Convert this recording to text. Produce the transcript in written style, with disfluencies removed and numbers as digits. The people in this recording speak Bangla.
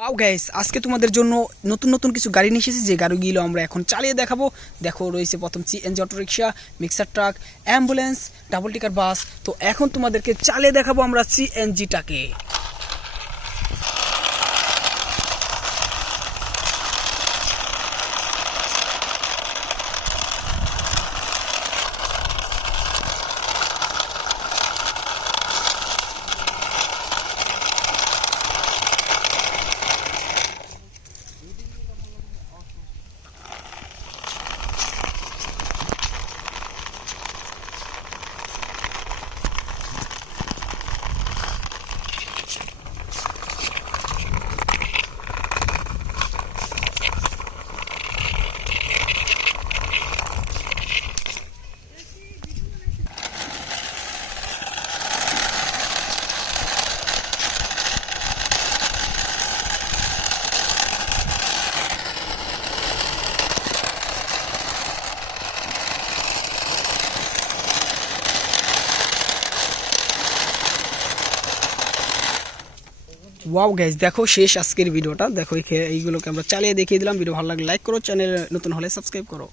ওয়াও গাইস, আজকে তোমাদের জন্য নতুন নতুন কিছু গাড়ি নিয়ে এসেছি, যে গাড়িগুলো আমরা এখন চালিয়ে দেখাবো। দেখো, রয়েছে প্রথম CNG autorickshaw, mixer truck, ambulance, double decker bus. তো এখন তোমাদেরকে চালিয়ে দেখাবো আমরা সিএনজিটাকে। ওয়াও গাইস, দেখো শেষ আজকের ভিডিওটা। দেখো এইগুলোকে আমরা চালিয়ে দেখিয়ে দিলাম। ভিডিও ভালো লাগলে লাইক করো, চ্যানেল নতুন হলে সাবস্ক্রাইব করো।